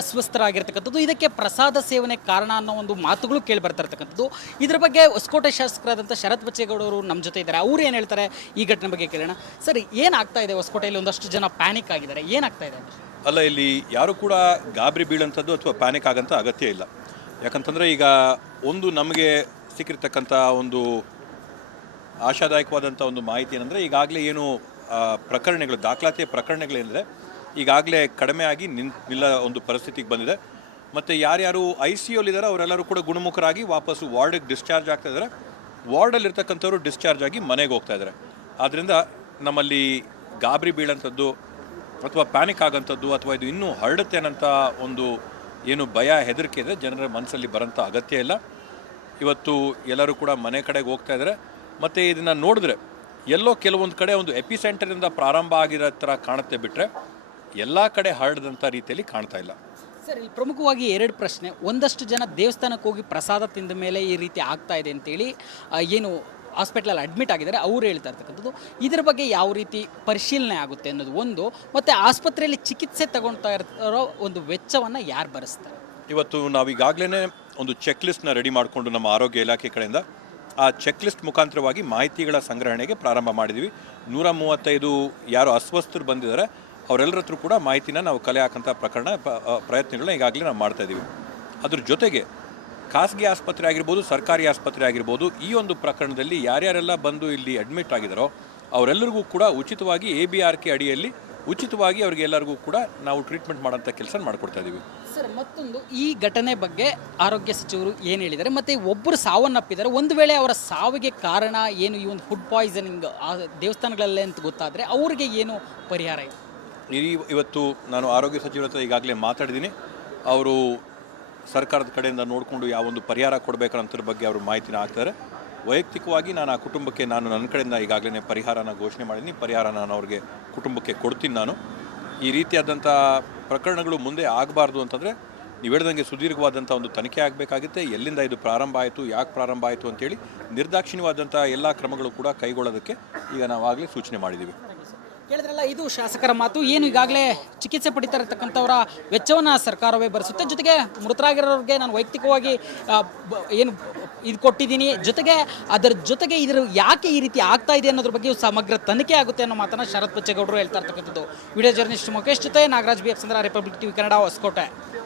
ಅಸ್ವಸ್ಥರಾಗಿರ್ತಕ್ಕಂಥದ್ದು. ಇದಕ್ಕೆ ಪ್ರಸಾದ ಸೇವನೆ ಕಾರಣ ಅನ್ನೋ ಒಂದು ಮಾತುಗಳು ಕೇಳಿ ಬರ್ತಾ ಇರ್ತಕ್ಕಂಥದ್ದು. ಇದ್ರ ಬಗ್ಗೆ ಹೊಸಕೋಟೆ ಶಾಸಕರಾದಂಥ ಶರತ್ ಬಚ್ಚೇಗೌಡರು ನಮ್ಮ ಜೊತೆ ಇದ್ದಾರೆ. ಅವ್ರು ಏನು ಹೇಳ್ತಾರೆ ಈ ಘಟನೆ ಬಗ್ಗೆ ಕೇಳೋಣ. ಸರ್, ಏನಾಗ್ತಾ ಇದೆ ಹೊಸಕೋಟೆಯಲ್ಲಿ? ಒಂದಷ್ಟು ಜನ ಪ್ಯಾನಿಕ್ ಆಗಿದ್ದಾರೆ, ಏನಾಗ್ತಾ ಇದೆ? ಅಲ್ಲ, ಇಲ್ಲಿ ಯಾರು ಕೂಡ ಗಾಬರಿ ಬೀಳಂಥದ್ದು ಅಥವಾ ಪ್ಯಾನಿಕ್ ಆಗಂತ ಅಗತ್ಯ ಇಲ್ಲ. ಯಾಕಂತಂದರೆ ಈಗ ಒಂದು ನಮಗೆ ಸಿಕ್ಕಿರ್ತಕ್ಕಂಥ ಒಂದು ಆಶಾದಾಯಕವಾದಂಥ ಒಂದು ಮಾಹಿತಿ ಏನಂದರೆ, ಈಗಾಗಲೇ ಏನು ಪ್ರಕರಣಗಳು, ದಾಖಲಾತಿಯ ಪ್ರಕರಣಗಳೇನಿದೆ ಈಗಾಗಲೇ ಕಡಿಮೆ ಆಗಿ ನಿಲ್ಲ ಒಂದು ಪರಿಸ್ಥಿತಿಗೆ ಬಂದಿದೆ. ಮತ್ತು ಯಾರ್ಯಾರು ICUಲಿದ್ದಾರೆ ಅವರೆಲ್ಲರೂ ಕೂಡ ಗುಣಮುಖರಾಗಿ ವಾಪಸ್ಸು ವಾರ್ಡಿಗೆ ಡಿಸ್ಚಾರ್ಜ್ ಆಗ್ತಾ ಇದ್ದಾರೆ. ವಾರ್ಡಲ್ಲಿರ್ತಕ್ಕಂಥವ್ರು ಡಿಸ್ಚಾರ್ಜ್ ಆಗಿ ಮನೆಗೆ ಹೋಗ್ತಾ ಇದ್ದಾರೆ. ಆದ್ದರಿಂದ ನಮ್ಮಲ್ಲಿ ಗಾಬರಿ ಬೀಳಂಥದ್ದು ಅಥವಾ ಪ್ಯಾನಿಕ್ ಆಗೋಂಥದ್ದು ಅಥವಾ ಇದು ಇನ್ನೂ ಹರಡುತ್ತೆ ಅನ್ನೋಂಥ ಒಂದು ಏನು ಭಯ, ಹೆದರಿಕೆ ಇದೆ ಜನರ ಮನಸ್ಸಲ್ಲಿ ಬರೋಂಥ ಅಗತ್ಯ ಇಲ್ಲ. ಇವತ್ತು ಎಲ್ಲರೂ ಕೂಡ ಮನೆ ಕಡೆಗೆ ಹೋಗ್ತಾ ಇದ್ದಾರೆ. ಮತ್ತು ಇದನ್ನು ನೋಡಿದ್ರೆ ಎಲ್ಲೋ ಕೆಲವೊಂದು ಕಡೆ ಒಂದು ಎಪಿಸೆಂಟರಿಂದ ಪ್ರಾರಂಭ ಆಗಿರೋ ಥರ ಕಾಣುತ್ತೆ, ಬಿಟ್ಟರೆ ಎಲ್ಲ ಕಡೆ ಹರಡಿದಂಥ ರೀತಿಯಲ್ಲಿ ಕಾಣ್ತಾ ಇಲ್ಲ. ಸರ್, ಇಲ್ಲಿ ಪ್ರಮುಖವಾಗಿ ಎರಡು ಪ್ರಶ್ನೆ. ಒಂದಷ್ಟು ಜನ ದೇವಸ್ಥಾನಕ್ಕೆ ಹೋಗಿ ಪ್ರಸಾದ ತಿಂದ ಮೇಲೆ ಈ ರೀತಿ ಆಗ್ತಾ ಇದೆ ಅಂತೇಳಿ ಏನು ಹಾಸ್ಪಿಟ್ಲಲ್ಲಿ ಅಡ್ಮಿಟ್ ಆಗಿದ್ದಾರೆ ಅವ್ರು ಹೇಳ್ತಾ ಇರ್ತಕ್ಕಂಥದ್ದು. ಇದರ ಬಗ್ಗೆ ಯಾವ ರೀತಿ ಪರಿಶೀಲನೆ ಆಗುತ್ತೆ ಅನ್ನೋದು ಒಂದು, ಮತ್ತು ಆಸ್ಪತ್ರೆಯಲ್ಲಿ ಚಿಕಿತ್ಸೆ ತಗೊಳ್ತಾ ಇರೋ ಒಂದು ವೆಚ್ಚವನ್ನು ಯಾರು ಭರಿಸ್ತಾರೆ? ಇವತ್ತು ನಾವೀಗಾಗಲೇ ಒಂದು ಚೆಕ್ ಲಿಸ್ಟ್ನ ರೆಡಿ ಮಾಡಿಕೊಂಡು ನಮ್ಮ ಆರೋಗ್ಯ ಇಲಾಖೆ ಕಡೆಯಿಂದ ಆ ಚೆಕ್ ಲಿಸ್ಟ್ ಮುಖಾಂತರವಾಗಿ ಮಾಹಿತಿಗಳ ಸಂಗ್ರಹಣೆಗೆ ಪ್ರಾರಂಭ ಮಾಡಿದ್ದೀವಿ. 135 ಯಾರು ಅಸ್ವಸ್ಥರು ಬಂದಿದ್ದಾರೆ ಅವರೆಲ್ಲರ ಹತ್ರ ಕೂಡ ಮಾಹಿತಿನ ನಾವು ಕಲೆ ಹಾಕೋಂಥ ಪ್ರಯತ್ನಗಳನ್ನ ಈಗಾಗಲೇ ನಾವು ಮಾಡ್ತಾಯಿದ್ದೀವಿ. ಅದ್ರ ಜೊತೆಗೆ ಖಾಸಗಿ ಆಸ್ಪತ್ರೆ ಆಗಿರ್ಬೋದು, ಸರ್ಕಾರಿ ಆಸ್ಪತ್ರೆ ಆಗಿರ್ಬೋದು, ಈ ಒಂದು ಪ್ರಕರಣದಲ್ಲಿ ಯಾರ್ಯಾರೆಲ್ಲ ಬಂದು ಇಲ್ಲಿ ಅಡ್ಮಿಟ್ ಆಗಿದ್ದಾರೋ ಅವರೆಲ್ಲರಿಗೂ ಕೂಡ ಉಚಿತವಾಗಿ ABRK ಅಡಿಯಲ್ಲಿ ಉಚಿತವಾಗಿ ಅವರಿಗೆಲ್ಲರಿಗೂ ಕೂಡ ನಾವು ಟ್ರೀಟ್ಮೆಂಟ್ ಮಾಡೋಂಥ ಕೆಲಸ ಮಾಡ್ಕೊಡ್ತಾ ಇದ್ದೀವಿ. ಸರ್, ಮತ್ತೊಂದು ಈ ಘಟನೆ ಬಗ್ಗೆ ಆರೋಗ್ಯ ಸಚಿವರು ಏನು ಹೇಳಿದ್ದಾರೆ, ಮತ್ತು ಒಬ್ಬರು ಸಾವನ್ನಪ್ಪಿದ್ದಾರೆ. ಒಂದು ವೇಳೆ ಅವರ ಸಾವಿಗೆ ಕಾರಣ ಏನು, ಈ ಒಂದು ಫುಡ್ ಪಾಯ್ಸನಿಂಗ್ ಆ ದೇವಸ್ಥಾನಗಳಲ್ಲೇ ಅಂತ ಗೊತ್ತಾದರೆ ಅವ್ರಿಗೆ ಏನು ಪರಿಹಾರ ಇದೆ? ಇವತ್ತು ನಾನು ಆರೋಗ್ಯ ಸಚಿವರ ಹತ್ರ ಈಗಾಗಲೇ ಮಾತಾಡಿದ್ದೀನಿ. ಅವರು ಸರ್ಕಾರದ ಕಡೆಯಿಂದ ನೋಡಿಕೊಂಡು ಯಾವೊಂದು ಪರಿಹಾರ ಕೊಡಬೇಕನ್ನೋದ್ರ ಬಗ್ಗೆ ಅವರು ಮಾಹಿತಿನ ಹಾಕ್ತಾರೆ. ವೈಯಕ್ತಿಕವಾಗಿ ನಾನು ಆ ಕುಟುಂಬಕ್ಕೆ ನನ್ನ ಕಡೆಯಿಂದ ಈಗಾಗಲೇ ಪರಿಹಾರನ ಘೋಷಣೆ ಮಾಡಿದ್ದೀನಿ. ಪರಿಹಾರ ನಾನು ಅವ್ರಿಗೆ ಕುಟುಂಬಕ್ಕೆ ಕೊಡ್ತೀನಿ. ನಾನು ಈ ರೀತಿಯಾದಂಥ ಪ್ರಕರಣಗಳು ಮುಂದೆ ಆಗಬಾರ್ದು ಅಂತಂದರೆ ನೀವು ಹೇಳ್ದಂಗೆ ಸುದೀರ್ಘವಾದಂಥ ಒಂದು ತನಿಖೆ ಆಗಬೇಕಾಗುತ್ತೆ. ಎಲ್ಲಿಂದ ಇದು ಪ್ರಾರಂಭ ಆಯಿತು, ಯಾಕೆ ಪ್ರಾರಂಭ ಆಯಿತು ಅಂತೇಳಿ ನಿರ್ದಾಕ್ಷಿಣ್ಯವಾದಂಥ ಎಲ್ಲ ಕ್ರಮಗಳು ಕೂಡ ಕೈಗೊಳ್ಳೋದಕ್ಕೆ ಈಗ ನಾವಾಗಲೇ ಸೂಚನೆ ಮಾಡಿದ್ದೀವಿ. ಹೇಳಿದ್ರಲ್ಲ, ಇದು ಶಾಸಕರ ಮಾತು. ಏನು ಈಗಾಗಲೇ ಚಿಕಿತ್ಸೆ ಪಡಿತಾ ಇರತಕ್ಕಂಥವರ ವೆಚ್ಚವನ್ನು ಸರ್ಕಾರವೇ ಭರಿಸುತ್ತೆ. ಜೊತೆಗೆ ಮೃತರಾಗಿರೋರಿಗೆ ನಾನು ವೈಯಕ್ತಿಕವಾಗಿ ಏನು ಇದು ಕೊಟ್ಟಿದ್ದೀನಿ. ಜೊತೆಗೆ ಅದರ ಜೊತೆಗೆ ಇದರ ಯಾಕೆ ಈ ರೀತಿ ಆಗ್ತಾ ಇದೆ ಅನ್ನೋದ್ರ ಬಗ್ಗೆ ಸಮಗ್ರ ತನಿಖೆ ಆಗುತ್ತೆ ಅನ್ನೋ ಮಾತನ್ನು ಶರತ್ ಬಚ್ಚೇಗೌಡರು ಹೇಳ್ತಾ ಇರ್ತಕ್ಕಂಥದ್ದು. ವಿಡಿಯೋ ಜರ್ನಲಿಸ್ಟ್ ಮುಖೇಶ್ ಜೊತೆ ನಾಗರಾಜ್ BF ಚಂದ್ರ, ರಿಪಬ್ಲಿಕ್ TV ಕನ್ನಡ, ಹೊಸಕೋಟೆ.